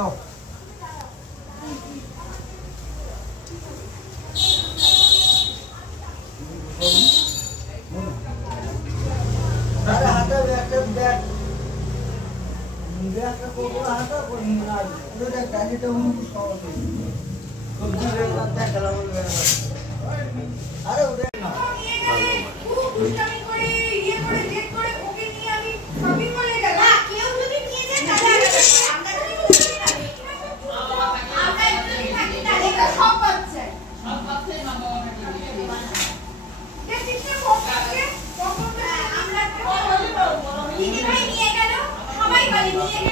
নাও আরে হাতে ব্যাগটা ব্যাগ ব্যাগটা কোকো হাতে কোন না ওটা গাড়িটা উনি সহজ সবজি ব্যাগ দেখালাম আরে ওটা না দুষ্টামি করে ইয়ে করে জেট করে ওকে নিয়ে আমি শপিং মলে গেলাম কেউ যদি নিয়ে যায় তাহলে আমরা যদি থাকি তাহলে সব বাচ্চা মা বাবা থাকি সিস্টেম হোক আমরা দিদি ভাই নিয়ে গেল সবাই বলে নিয়ে